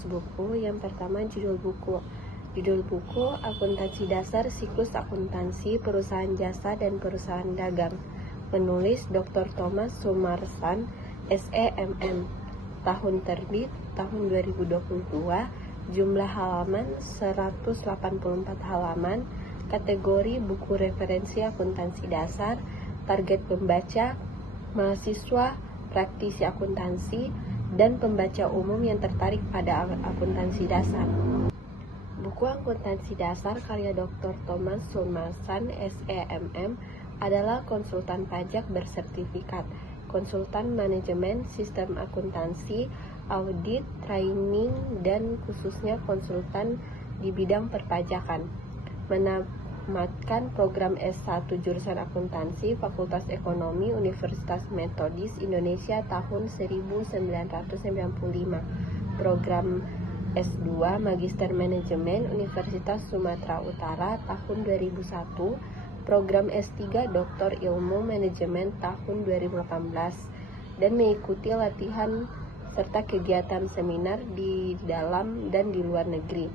siklus buku. Yang pertama judul buku. Judul buku Akuntansi Dasar Siklus Akuntansi Perusahaan Jasa dan Perusahaan Dagang. Penulis Dr. Thomas Sumarsan, SEMM. Tahun terbit tahun 2022. Jumlah halaman 184 halaman. Kategori buku referensi akuntansi dasar. Target pembaca mahasiswa, praktisi akuntansi, dan pembaca umum yang tertarik pada akuntansi dasar. Buku Akuntansi Dasar karya Dr. Thomas Sumarsan, SEMM, adalah konsultan pajak bersertifikat, konsultan manajemen sistem akuntansi, audit, training, dan khususnya konsultan di bidang perpajakan. Menamatkan program S1 jurusan akuntansi Fakultas Ekonomi Universitas Metodis Indonesia tahun 1995. Program S2 Magister Manajemen Universitas Sumatera Utara tahun 2001, program S3 Doktor Ilmu Manajemen tahun 2018, dan mengikuti latihan serta kegiatan seminar di dalam dan di luar negeri.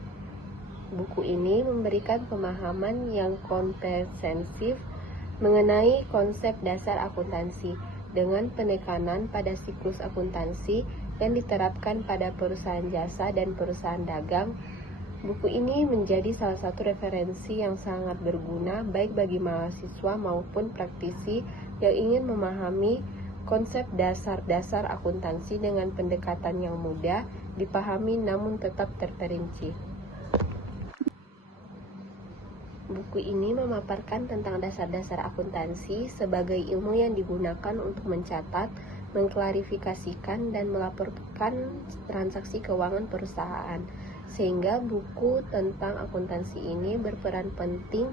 Buku ini memberikan pemahaman yang komprehensif mengenai konsep dasar akuntansi dengan penekanan pada siklus akuntansi yang diterapkan pada perusahaan jasa dan perusahaan dagang. Buku ini menjadi salah satu referensi yang sangat berguna baik bagi mahasiswa maupun praktisi yang ingin memahami konsep dasar-dasar akuntansi dengan pendekatan yang mudah dipahami namun tetap terperinci. Buku ini memaparkan tentang dasar-dasar akuntansi sebagai ilmu yang digunakan untuk mencatat, mengklarifikasikan, dan melaporkan transaksi keuangan perusahaan, sehingga buku tentang akuntansi ini berperan penting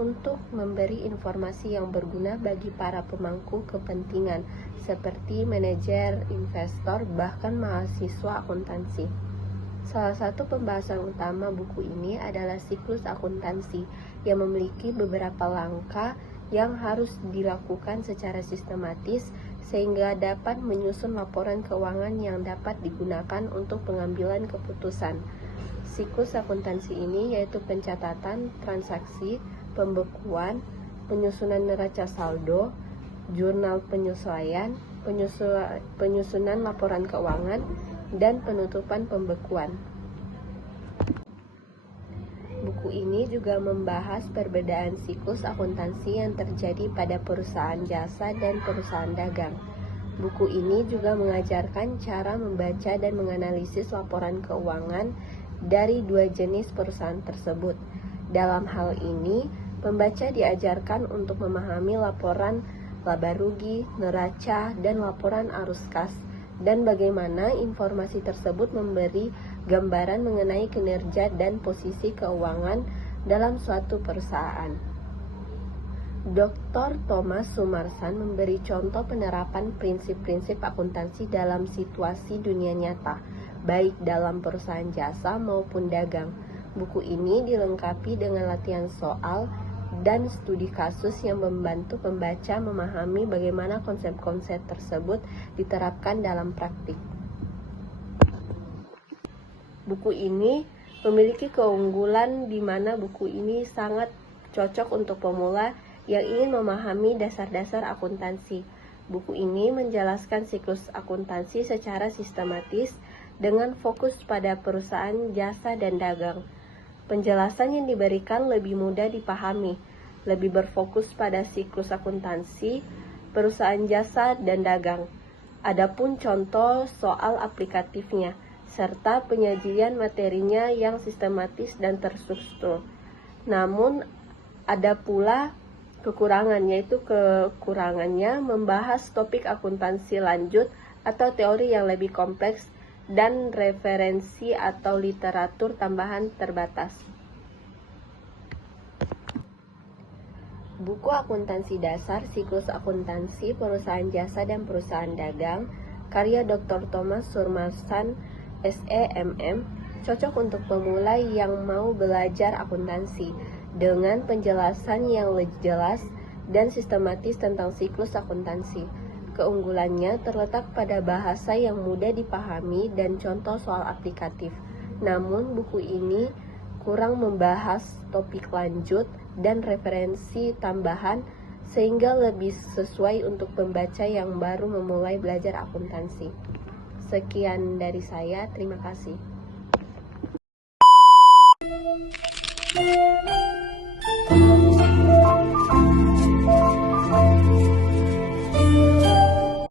untuk memberi informasi yang berguna bagi para pemangku kepentingan, seperti manajer, investor, bahkan mahasiswa akuntansi. Salah satu pembahasan utama buku ini adalah siklus akuntansi yang memiliki beberapa langkah yang harus dilakukan secara sistematis sehingga dapat menyusun laporan keuangan yang dapat digunakan untuk pengambilan keputusan. Siklus akuntansi ini yaitu pencatatan transaksi, pembekuan, penyusunan neraca saldo, jurnal penyesuaian, penyusunan laporan keuangan, dan penutupan pembekuan. Buku ini juga membahas perbedaan siklus akuntansi yang terjadi pada perusahaan jasa dan perusahaan dagang. Buku ini juga mengajarkan cara membaca dan menganalisis laporan keuangan dari dua jenis perusahaan tersebut. Dalam hal ini, pembaca diajarkan untuk memahami laporan laba rugi, neraca, dan laporan arus kas, dan bagaimana informasi tersebut memberi gambaran mengenai kinerja dan posisi keuangan dalam suatu perusahaan. Dr. Thomas Sumarsan memberi contoh penerapan prinsip-prinsip akuntansi dalam situasi dunia nyata, baik dalam perusahaan jasa maupun dagang. Buku ini dilengkapi dengan latihan soal dan studi kasus yang membantu pembaca memahami bagaimana konsep-konsep tersebut diterapkan dalam praktik. Buku ini memiliki keunggulan di mana buku ini sangat cocok untuk pemula yang ingin memahami dasar-dasar akuntansi. Buku ini menjelaskan siklus akuntansi secara sistematis dengan fokus pada perusahaan jasa dan dagang. Penjelasan yang diberikan lebih mudah dipahami, lebih berfokus pada siklus akuntansi, perusahaan jasa, dan dagang. Adapun contoh soal aplikatifnya, serta penyajian materinya yang sistematis dan terstruktur. Namun, ada pula kekurangan, yaitu kekurangannya membahas topik akuntansi lanjut atau teori yang lebih kompleks dan referensi atau literatur tambahan terbatas. Buku Akuntansi Dasar Siklus Akuntansi Perusahaan Jasa dan Perusahaan Dagang karya Dr. Thomas Sumarsan, SEMM, cocok untuk pemula yang mau belajar akuntansi dengan penjelasan yang lebih jelas dan sistematis tentang siklus akuntansi. Keunggulannya terletak pada bahasa yang mudah dipahami dan contoh soal aplikatif. Namun, buku ini kurang membahas topik lanjut dan referensi tambahan sehingga lebih sesuai untuk pembaca yang baru memulai belajar akuntansi. Sekian dari saya, terima kasih.